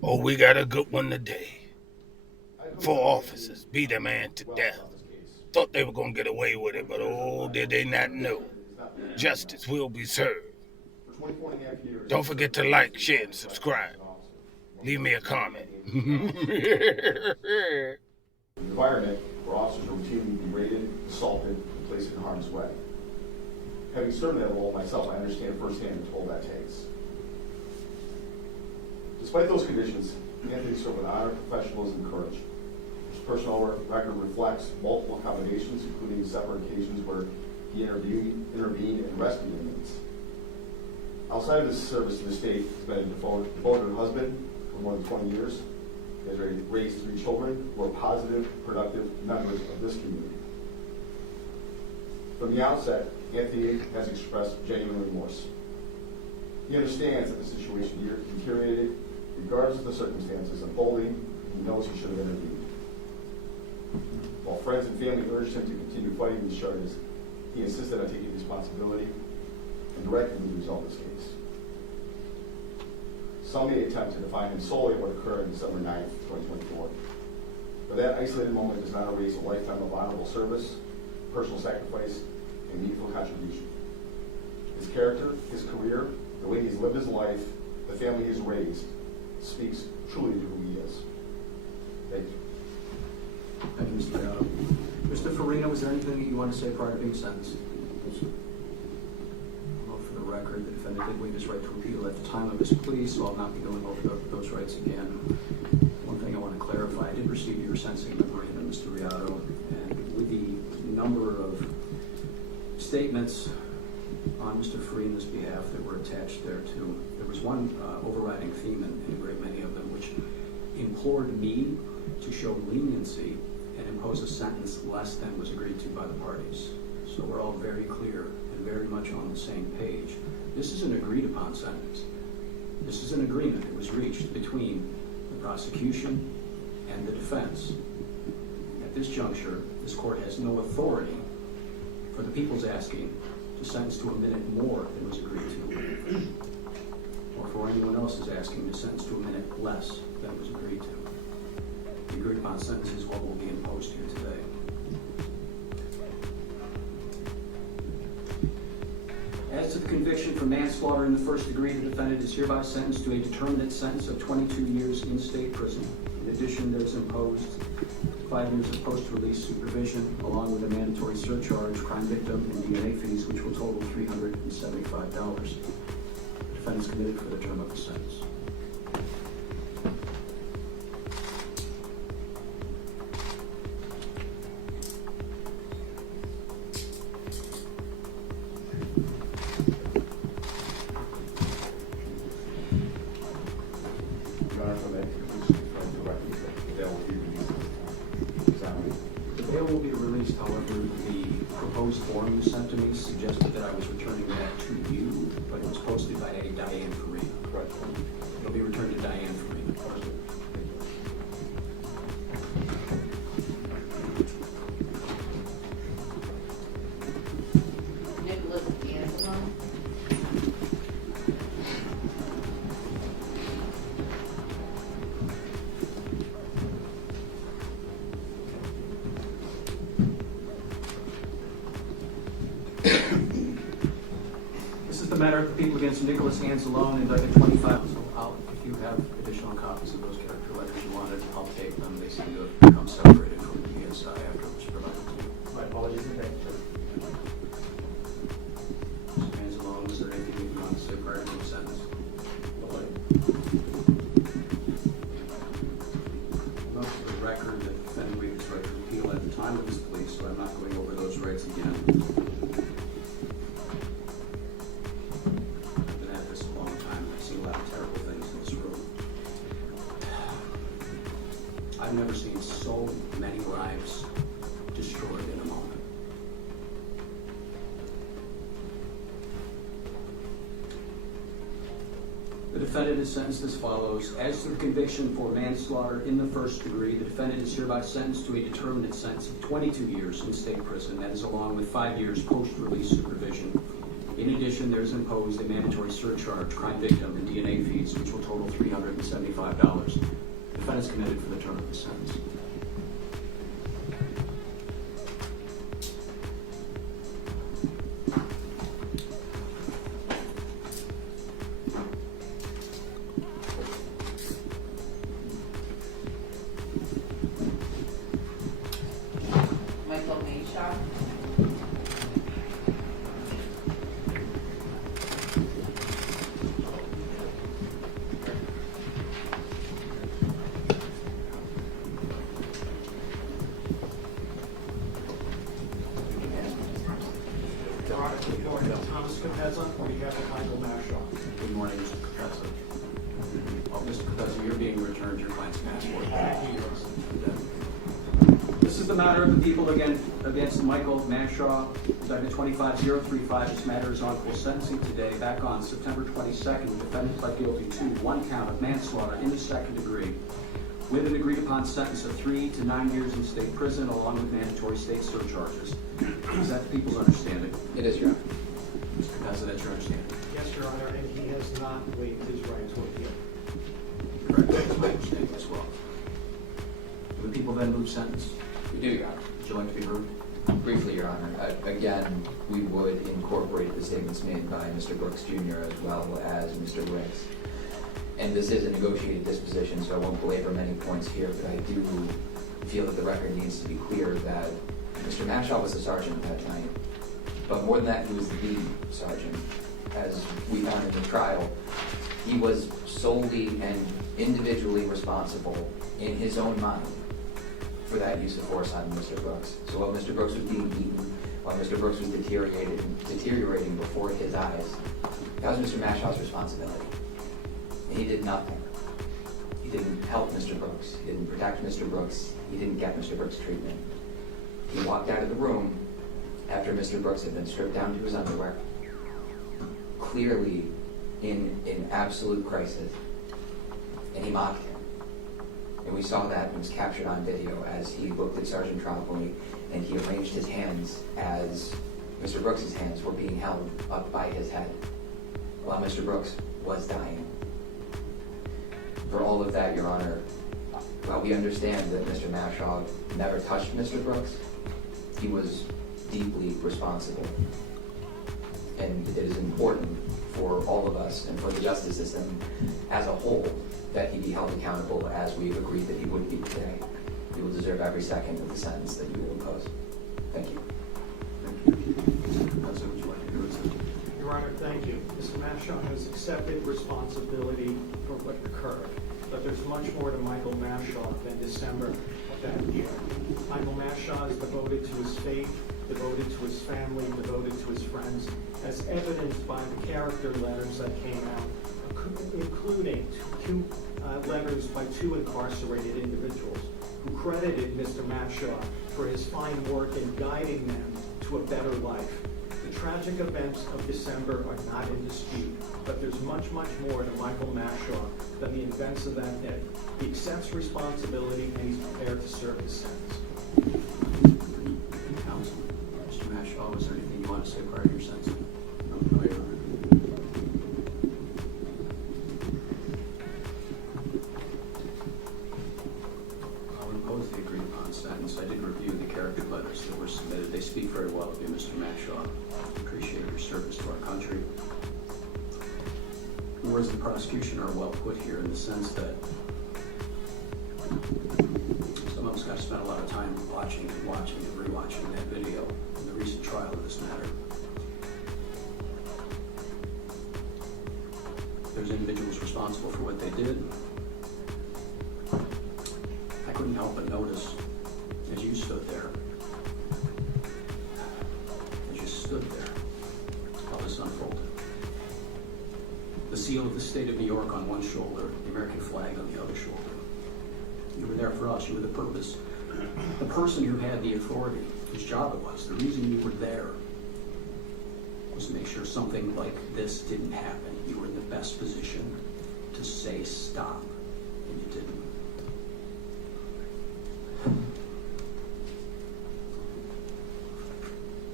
Oh, we got a good one today. Four officers beat a man to death. Thought they were going to get away with it, but oh, did they not know. Justice will be served. Don't forget to like, share, and subscribe. Leave me a comment. Environment where officers are routinely berated, assaulted, and placed in harm's way. Having served in that role myself, I understand firsthand the toll that takes. Despite those conditions, Anthony served with honor, professionalism, and courage. His personal record reflects multiple accommodations, including separate occasions where he intervened and rescued inmates. Outside of his service to the state, he's been a devoted husband for more than 20 years. He has raised 3 children who are positive, productive members of this community. From the outset, Anthony has expressed genuine remorse. He understands that the situation deteriorated regardless of the circumstances unfolding, and he knows he should have intervened. While friends and family urged him to continue fighting these charges, he insisted on taking responsibility and directing the result of this case. Some may attempt to define him solely what occurred on December 9th, 2024. But that isolated moment does not erase a lifetime of honorable service, personal sacrifice, and meaningful contribution. His character, his career, the way he's lived his life, the family he's raised, speaks truly to who he is. Thank you. Thank you, Mr. Gatto. Mr. Fina, was there anything that you want to say prior to being sentenced? Well, for the record, the defendant did waive his right to appeal at the time of his plea, so I'll not be going over those rights again. One thing I want to clarify, I did receive your sentencing memorandum, Mr. Riato, and with the number of statements on Mr. Fina's behalf that were attached there too, there was one overriding theme in a great many of them, which implored me to show leniency and impose a sentence less than was agreed to by the parties. So we're all very clear and very much on the same page. This is an agreed upon sentence. This is an agreement that was reached between the prosecution and the defense. At this juncture, this court has no authority for the people's asking to sentence to a minute more than was agreed to, or for anyone else is asking to sentence to a minute less than was agreed to. The agreed upon sentence is what will be imposed here today. As to the conviction for manslaughter in the first degree, the defendant is hereby sentenced to a determinate sentence of 22 years in state prison. In addition, there is imposed 5 years of post-release supervision, along with a mandatory surcharge, crime victim, and DNA fees, which will total $375. The defendant is committed for the term of the sentence. The bail will be released, however, the proposed form you sent to me suggested that I was returning that to you, but it was posted by a Diane Farina. Correct. It'll be returned to Diane Farina. Nicholas D'Angelo. This is the matter of the people against Nicholas Anzalone, indicted 25. So if you have additional copies of those character letters you wanted, I'll take them. They seem to have become separated from the PSI after it was provided to you. My apologies and thank you, sir. Mr. Anzalone, was there anything you want to say prior to the sentence? Note for the record that the defendant waived his right to appeal at the time of his plea, so I'm not going over those rights again. I've been at this a long time, and I've seen a lot of terrible things in this room. I've never seen so many lives destroyed in a moment. The defendant is sentenced as follows. As to the conviction for manslaughter in the first degree, the defendant is hereby sentenced to a determinate sentence of 22 years in state prison. That is along with 5 years post-release supervision. In addition, there is imposed a mandatory surcharge, crime victim, and DNA fees, which will total $375. $1,375. Defendant's committed for the term of the sentence. Manshaw. Good morning, Thomas Capezza, on behalf of Michael Manshaw. Good morning, Mr. Capezza. Oh, Mr. Capezza, you're being returned your client's passport. This is the matter of the people against Michael Manshaw, indictment 25035. This matter is on full sentencing today. Back on September 22nd, the defendant pled guilty to one count of manslaughter in the second degree, with an agreed upon sentence of 3 to 9 years in state prison, along with mandatory state surcharges. Is that the people's understanding? It is, Your Honor. Mr. Capezza, that's your understanding? Yes, Your Honor, and he has not waived his right to appeal. Correct, that's my understanding as well. Will the people then move sentence? We do, Your Honor. Would you like to be heard? Briefly, Your Honor, again, we would incorporate the statements made by Mr. Brooks Jr. as well as Mr. Wicks. And this is a negotiated disposition, so I won't belabor many points here, but I do feel that the record needs to be clear that Mr. Manshaw was a sergeant that night. But more than that, he was the sergeant. As we found in the trial, he was solely and individually responsible in his own mind for that use of force on Mr. Brooks. So while Mr. Brooks was being beaten, while Mr. Brooks was deteriorating before his eyes, that was Mr. Manshaw's responsibility. And he did nothing. He didn't help Mr. Brooks. He didn't protect Mr. Brooks. He didn't get Mr. Brooks treatment. He walked out of the room after Mr. Brooks had been stripped down to his underwear, clearly in absolute crisis, and he mocked him. And we saw that and was captured on video as he looked at Sergeant Trombley and he arranged his hands as Mr. Brooks' hands were being held up by his head while Mr. Brooks was dying. For all of that, Your Honor, while we understand that Mr. Manshaw never touched Mr. Brooks, he was deeply responsible. And it is important for all of us and for the justice system as a whole that he be held accountable as we've agreed that he would be today. He will deserve every second of the sentence that you will impose. Thank you. Thank you. Mr. Capezza, would you like to hear it? Your Honor, thank you. Mr. Manshaw has accepted responsibility for what occurred, but there's much more to Michael Manshaw than December of that year. Michael Manshaw is devoted to his faith, devoted to his family, devoted to his friends, as evidenced by the character letters that came out, including two letters by two incarcerated individuals who credited Mr. Manshaw for his fine work in guiding them to a better life. The tragic events of December are not in dispute, but there's much, much more to Michael Manshaw than the events of that day. He accepts responsibility and he's prepared to serve his sentence. Counsel, Mr. Manshaw, was there anything you want to say prior to your sentencing? No, Your Honor. I'll impose the agreed upon sentence. I did review the character letters that were submitted. They speak very well of you, Mr. Manshaw. Appreciate your service to our country. The words of the prosecution are well put here in the sense that some of us got to spend a lot of time watching and rewatching that video in the recent trial of this matter. There's individuals responsible for what they did. I couldn't help but notice as you stood there, how this unfolded. The seal of the state of New York on one shoulder, the American flag on the other shoulder. You were there for us. You were the purpose. The person who had the authority, whose job it was, the reason you were there was to make sure something like this didn't happen. You were in the best position to say stop, and you didn't.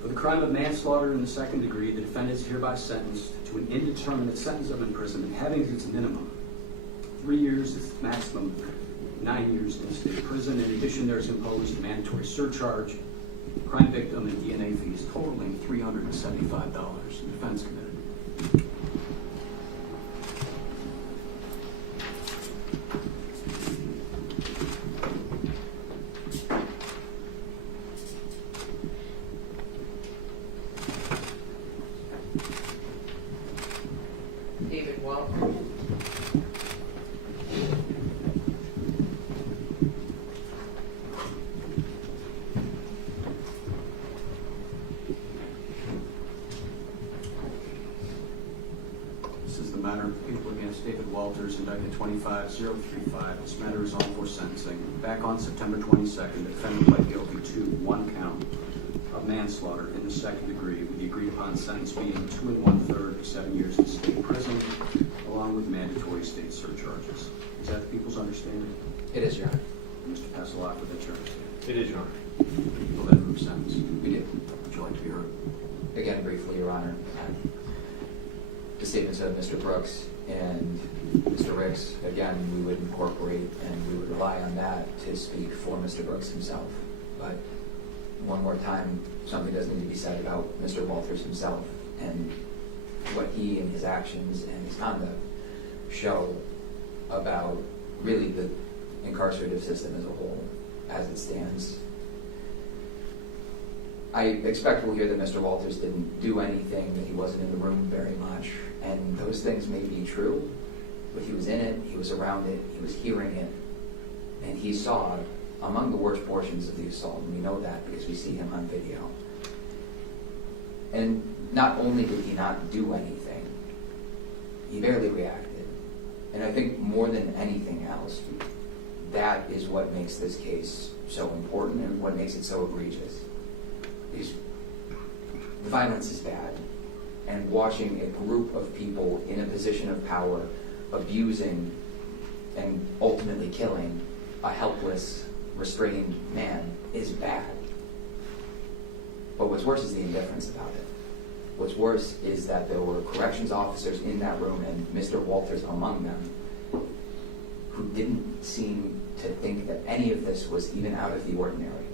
For the crime of manslaughter in the second degree, the defendant is hereby sentenced to an indeterminate sentence of imprisonment, having as its minimum 3 years is maximum, 9 years in state prison. In addition, there's imposed a mandatory surcharge, crime victim, and DNA fees totaling $375. Defense committed. David Walters. This is the matter of people against David Walters, indictment 25035. This matter is on for sentencing. Back on September 22nd, the defendant pled guilty to 1 count of manslaughter in the second degree, with the agreed upon sentence being 2 1/3 7 years in state prison, along with mandatory state surcharges. Is that the people's understanding? It is, Your Honor. Mr. Passalacqua, that's your understanding? It is, Your Honor. People that move sentence. We do. Would you like to be heard? Again, briefly, Your Honor, the statements of Mr. Brooks and Mr. Ricks, again, we would incorporate and we would rely on that to speak for Mr. Brooks himself. But one more time, something does need to be said about Mr. Walters himself and what he and his actions and his conduct show about really the incarcerative system as a whole, as it stands. I expect we'll hear that Mr. Walters didn't do anything, that he wasn't in the room very much, and those things may be true, but he was in it, he was around it, he was hearing it, and he saw among the worst portions of the assault, and we know that because we see him on video. And not only did he not do anything, he barely reacted. And I think more than anything else, that is what makes this case so important and what makes it so egregious. Because the violence is bad, and watching a group of people in a position of power abusing and ultimately killing a helpless, restrained man is bad. But what's worse is the indifference about it. What's worse is that there were corrections officers in that room, and Mr. Walters among them, who didn't seem to think that any of this was even out of the ordinary.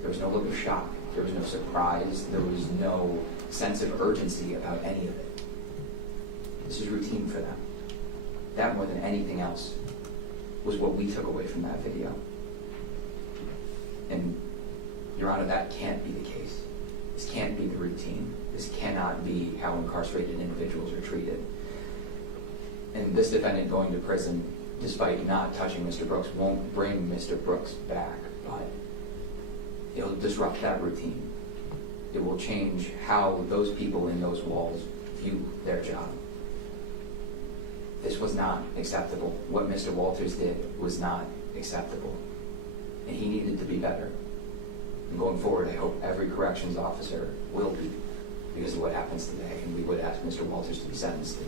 There was no look of shock. There was no surprise. There was no sense of urgency about any of it. This is routine for them. That, more than anything else, was what we took away from that video. And, Your Honor, that can't be the case. This can't be the routine. This cannot be how incarcerated individuals are treated. And this defendant going to prison, despite not touching Mr. Brooks, won't bring Mr. Brooks back, but it'll disrupt that routine. It will change how those people in those walls view their job. This was not acceptable. What Mr. Walters did was not acceptable. And he needed to be better. And going forward, I hope every corrections officer will be, because of what happens today. And we would ask Mr. Walters to be sentenced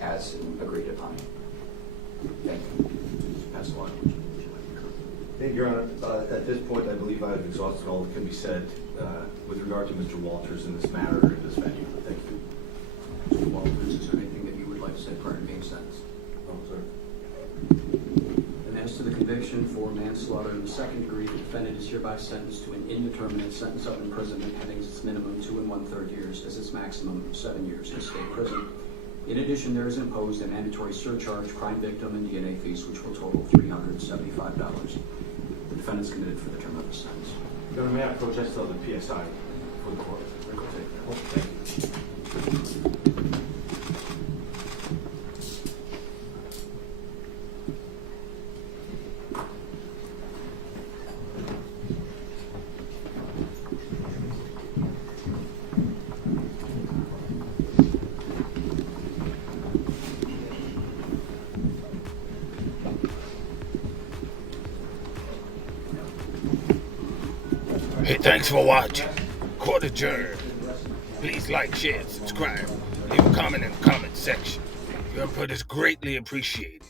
as agreed upon. Thank you. Pass the line. Would you like to be heard? Thank you, Your Honor. At this point, I believe I've exhausted all that can be said with regard to Mr. Walters in this matter in this venue. Thank you. Mr. Walters, is there anything that you would like to say prior to being sentenced? No, sir. And as to the conviction for manslaughter in the second degree, the defendant is hereby sentenced to an indeterminate sentence of imprisonment having its minimum 2 1/3 years as its maximum 7 years in state prison. In addition, there is imposed a mandatory surcharge, crime victim, and DNA fees, which will total $375. The defendant is committed for the term of his sentence. Your Honor, may I protest the PSI for the court? Thank you. Hey, thanks for watching. Court adjourned. Please like, share, and subscribe. Leave a comment in the comment section. Your input is greatly appreciated.